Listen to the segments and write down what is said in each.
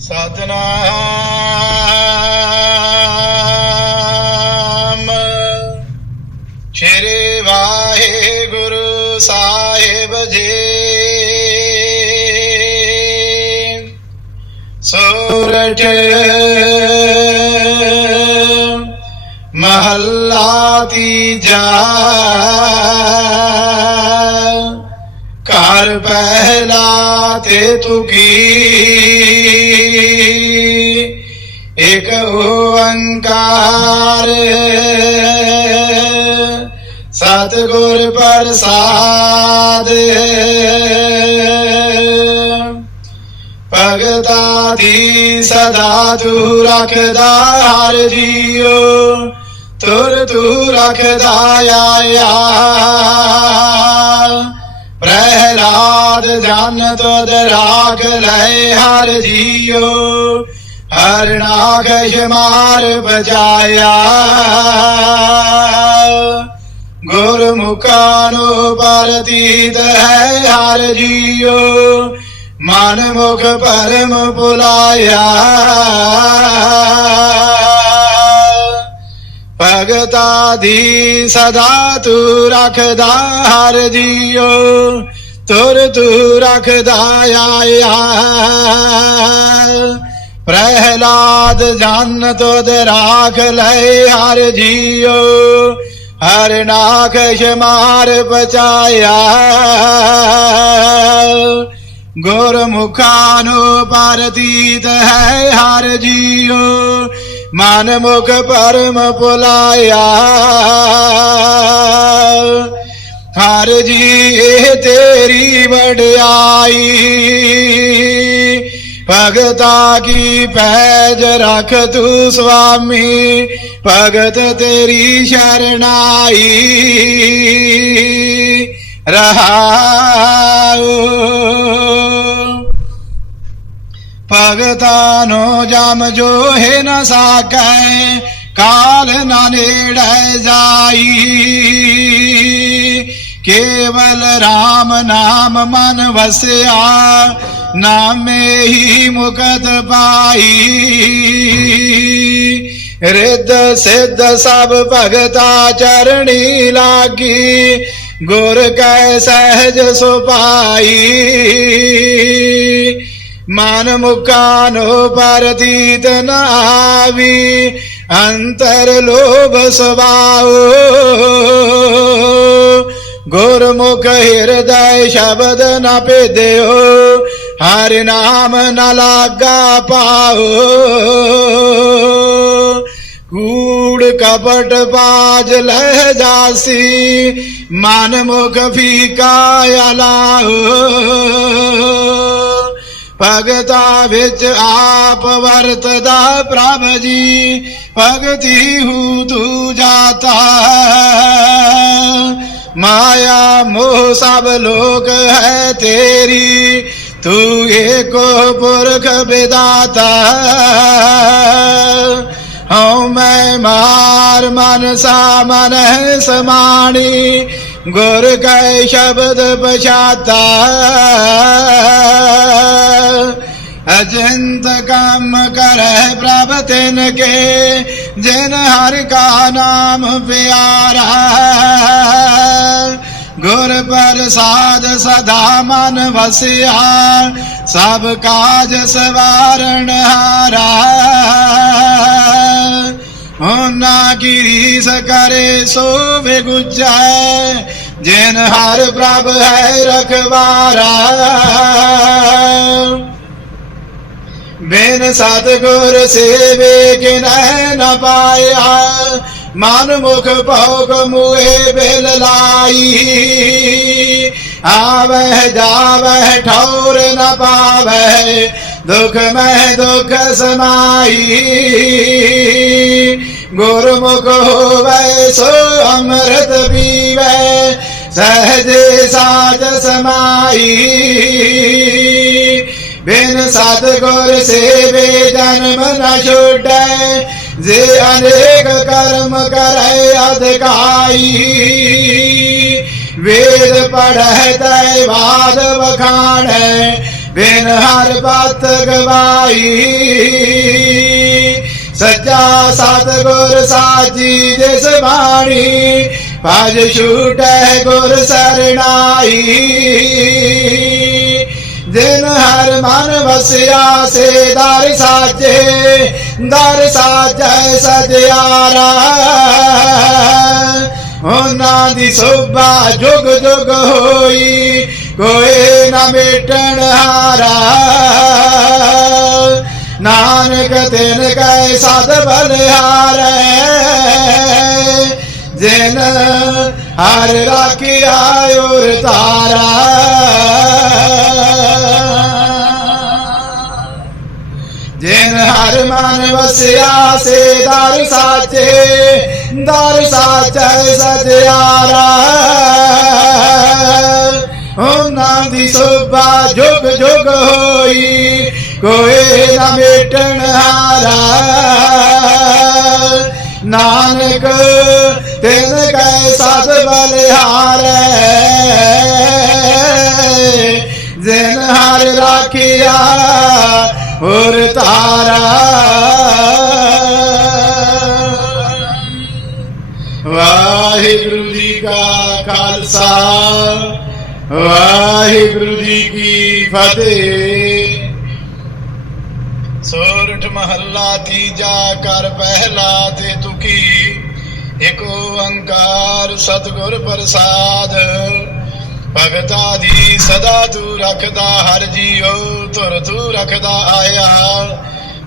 ਸਤਨਾਮ। ਸ਼੍ਰੀ ਵਾਹਿਗੁਰੂ ਸਾਹਿਬ ਜੀ। ਸੂਰਜ ਮਹੱਲਾ ਤੀਜਾ ਘਰ ਪਹਿਲਾ ਤੇ ਤੁਕੀ ਇਕ ਓੰਕਾਰ। ਸਤਿਗੁਰ ਪ੍ਰਸਾਦ। ਭਗਤਾ ਦੀ ਸਦਾ ਤੂੰ ਰੱਖਦਾ, ਹਰ ਜੀਉ ਤੁਰ ਤੂੰ ਰੱਖਦਾ, ਆਇਆ। ਪ੍ਰਹਿਲਾਦ ਜਨ ਤੁਧ ਰਾਖ ਲੈ ਹਰ ਜੀਉ ਹਰ ਨਾਗਸ਼ ਮਾਰ ਬਚਾਇਆ ਗੁਰਮੁਖਾਂ ਨੂੰ ਪਰਤੀਤ ਹੈ ਹਰ ਜੀਉ ਮਨ ਮੁਖ ਪਰਮ ਪੁਲਾਇਆ ਭਗਤਾ ਦੀ ਸਦਾ ਤੂੰ ਰੱਖਦਾ, ਹਰ ਜੀਓ ਤੁਰ ਤੂੰ ਰੱਖਦਾ ਆਇਆ। ਪ੍ਰਹਿਲਾਦ ਜਨ ਤੁਧ ਰਾਖ ਲੈ ਹਰ ਜੀਓ ਹਰ ਨਾਖਸ਼ ਮਾਰ ਬਚਾਇਆ ਗੁਰਮੁਖਾਂ ਨੂੰ ਪਰਤੀਤ ਹੈ, ਹਰ ਜੀਓ ਮਨ ਮੁਖ ਪਰਮ ਪੁਲਾਇਆ ਹਰ ਜੀ ਇਹ ਤੇਰੀ ਵਡਿਆਈ। ਭਗਤਾ ਕੀ ਪੈਜ ਰਖ ਤੂੰ ਸੁਆਮੀ। ਭਗਤ ਤੇਰੀ ਸ਼ਰਣਾਈ ਰਹਾਉ। ਭਗਤਾ ਨੋ ਜਮ ਜੋ ਹੈ ਨ ਸਾਕੈ ਕਾਲ ਨ ਨੇੜੇ ਜਾਈ ਕੇਵਲ RAM ਨਾਮ ਮਨ ਵਸਿਆ ਨਾਮੇ ਹੀ ਮੁਕਤ ਪਾਈ ਰਿੱਧ ਸਿੱਧ ਸਭ ਭਗਤਾ ਚਰਣੀ ਲਾਗੀ ਗੁਰ ਕੈ ਸਹਿਜ ਸੁਪਾਈ ਮਨ ਮੁਖਾਂ ਨੂੰ ਪਰਤੀਤ ਆਵੀ, ਅੰਤਰ ਲੋਭ ਸਵਾਉ ਗੁਰਮੁਖ ਹਿਰਦੈ ਸ਼ਬਦ ਨ ਭੇਦਿਓ, ਹਰਿ ਨਾਮ ਨਾ ਲਾਗਾ ਪਾਉ ਕੂੜ ਕਪਟ ਬਾਜ ਲਹਿ ਜਾਸੀ, ਮਨ ਮੁਖ ਫੀਕਾ ਅਲਾਹੁ। ਭਗਤਾ ਵਿੱਚ ਆਪ ਵਰਤਦਾ ਪ੍ਰਭ ਜੀ, ਭਗਤੀ ਹੂ ਤੂ। ਜਾਤਾ ਮਾਇਆ ਮੋਹ ਸਭ ਲੋਕ ਹੈ ਤੇਰੀ, ਤੂੰ ਏਕੋ ਪੁਰਖ ਵਿਦਾਤਾ। ਹਉ ਮੈਂ ਮਾਰ ਮਨ ਸਾ ਸਮਾਣੀ ਗੁਰ ਕੈ ਸ਼ਬਦ ਪਛਾਤਾ। ਅਜੰਤ ਕੰਮ ਕਰੈ ਪ੍ਰਭ ਤਿਨ ਕੇ, ਜਿਨ ਹਰ ਕਾ ਨਾਮ ਪਿਆਰਾ। ਗੁਰ ਪ੍ਰਸਾਦ ਸਦਾ ਮਨ ਵਸਿਆ, ਸਭ ਕਾਜ ਸਵਾਰਣ ਹਾਰਾ। ਹੋਨਾ ਕੀ ਰੀਸ ਕਰੇ ਸੋ ਵਿਗੁਜੈ ਜਿਨ ਹਰ ਪ੍ਰਭ ਹੈ ਰਖਵਾਰਾ। ਬਿਨ ਸਤਗੁਰ ਸੇਵੇ ਕਿਨੈ ਨ ਪਾਇਆ। ਮਨ ਮੁਖ ਭੋਗ ਮੁਏ ਬਿਲ ਲਾਈ। ਆਵਹਿ ਜਾਵਹਿ ਠੌਰ ਨ ਪਾਵਹਿ, ਦੁਖ ਮਹਿ ਦੁਖ ਸਮਾਈ। ਗੁਰਮੁਖ ਹੋਵੈ ਸੋ ਅੰਮ੍ਰਿਤ ਪੀਵੈ ਸਹਜ ਸਾਜ ਸਮਾਈ। ਬਿਨ ਸਤਗੁਰ ਸੇਵੇ ਜਨਮ ਨ ਛੋਟੈ ਜੇ ਅਨੇਕ ਕਰਮ ਕਰੈ ਅਧਿਕਾਈ। ਵੇਦ ਪੜਹਿ ਤੈ ਬਾਦ ਵਖਾਣੈ। ਬਿਨ ਹਰ ਬਾਤ ਗਵਾਈ। ਸੱਚਾ ਸਤਿਗੁਰ ਸਾਜੀ ਜਿਸ ਬਾਣੀ। ਭਜ ਛੂਟੈ ਗੁਰ ਸਰਣਾਈ। ਜਿਨ ਹਰ ਮਨ ਵਸਿਆ, ਸੇ ਦਰ ਸਾਜੇ, ਦਰ ਸਾਜੈ ਸਜਿਆਰਾ। ਉਹਨਾਂ ਦੀ ਸੋਭਾ ਜੁਗ ਜੁਗ ਹੋਈ, ਕੋਈ ਨਾ ਮਿਟਣ ਹਾਰਾ। ਨਾਨਕ ਤਿਨ ਕੈ ਸਦ ਬਲਿਹਾਰੈ। ਜਿਨ, ਹਰ ਰਾਖਿਆ ਉਰ ਤਾਰਾ। ਜਿਨ, ਹਰ ਮਨ ਵਸਿਆ, ਸੇ ਦਰ ਸਾਚੇ, ਦਰ ਸਾਚੈ ਸਜਿਆਰਾ ਉਹਨਾਂ ਦੀ ਸੁਭਾ ਜੁਗ ਜੁਗ ਹੋਈ ਕੋਈ ਨਾ ਮਿਟਣ ਹਾਰਾ। ਨਾਨਕ ਤਿਨ ਕੈ ਸਤ ਬਲਿਹਾਰੈ ਜਿਨ ਹਰ ਰਾਖਿਆ ਹੋਰ ਤਾਰਾ ਵਾਹਿਗੁਰੂ ਜੀ ਕਾ ਖਾਲਸਾ, ਵਾਹਿਗੁਰੂ ਜੀ ਕੀ ਫਤਿਹ। ਸੋਰਠ ਮਹੱਲਾ ਤੀਜਾ ਕਰ ਪਹਿਲਾ ਤੇ ਤੁਕੀ ਇਕ ਓੰਕਾਰ ਸਤਿਗੁਰ ਪ੍ਰਸਾਦ, ਭਗਤਾ ਦੀ ਸਦਾ ਤੂੰ ਰੱਖਦਾ, ਹਰ ਜੀਉ ਤੁਰ ਤੂੰ ਰੱਖਦਾ ਆਇਆ।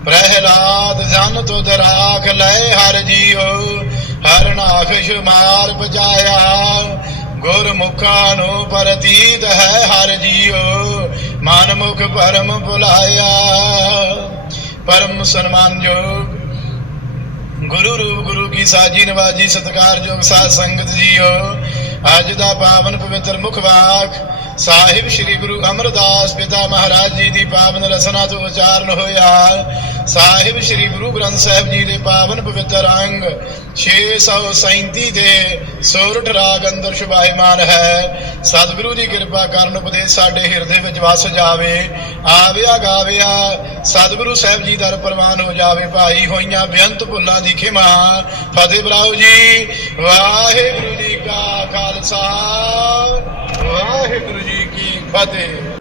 ਪ੍ਰਹਿਲਾਦ ਜਨ ਤੁਧ ਰਾਖ ਲੈ, ਹਰ ਜੀਉ ਹਰ ਨਾਖ ਸ਼ੁਮਾਰ ਬਜਾਇਆ ਗੁਰਮੁਖਾਂ ਨੂੰ ਪ੍ਰਤੀਤ ਹੈ, ਹਰ ਜੀਉ ਮਨ ਮੁਖ ਪਰਮ ਭੁਲਾਇਆ। ਪਰਮ ਸਨਮਾਨਯੋਗ ਗੁਰੂ ਰੂਪ ਗੁਰੂ ਕੀ ਸਾਜੀ ਨਵਾਜੀ ਸਤਕਾਰਯੋਗ ਸਾਧ ਸੰਗਤ ਜੀਓ। ਅੱਜ ਦਾ ਪਾਵਨ ਪਵਿੱਤਰ ਮੁਖ ਵਾਕ, ਸਾਹਿਬ ਸ੍ਰੀ ਗੁਰੂ ਅਮਰਦਾਸ ਪਿਤਾ ਮਹਾਰਾਜ ਜੀ ਦੀ ਪਾਵਨ ਰਸਨਾ ਤੋਂ ਉਚਾਰਨ ਹੋਇਆ। ਸਾਹਿਬ ਸ੍ਰੀ ਗੁਰੂ ਗ੍ਰੰਥ ਸਾਹਿਬ ਜੀ ਦੇ ਪਾਵਨ ਪਵਿੱਤਰ ਅੰਗ 637 ਦੇ ਸੋਰਠ ਰਾਗ ਅੰਦਰ ਸ਼ੁਭਾਇਮਾਨ ਹੈ। ਸਤਿਗੁਰੂ ਜੀ ਕਿਰਪਾ ਕਰਨ ਉਪਦੇਸ਼ ਸਾਡੇ ਹਿਰਦੇ ਵਿੱਚ ਵਸ ਜਾਵੇ, ਆਵਿਆ ਗਾਵਿਆ, ਸਤਿਗੁਰੂ ਸਾਹਿਬ ਜੀ ਦਰ ਪ੍ਰਵਾਨ ਹੋ ਜਾਵੇ ਭਾਈ, ਹੋਈਆਂ ਬੇਅੰਤ ਭੁੱਲਾਂ ਦੀ ਖਿਮਾ। ਫਤਿਹ ਬਰਾਓ ਜੀ, ਵਾਹਿਗੁਰੂ ਜੀ ਕਾ ਖਾਲਸਾ, ਵਾਹਿਗੁਰੂ ਜੀ ਕੀ ਫਤਿਹ।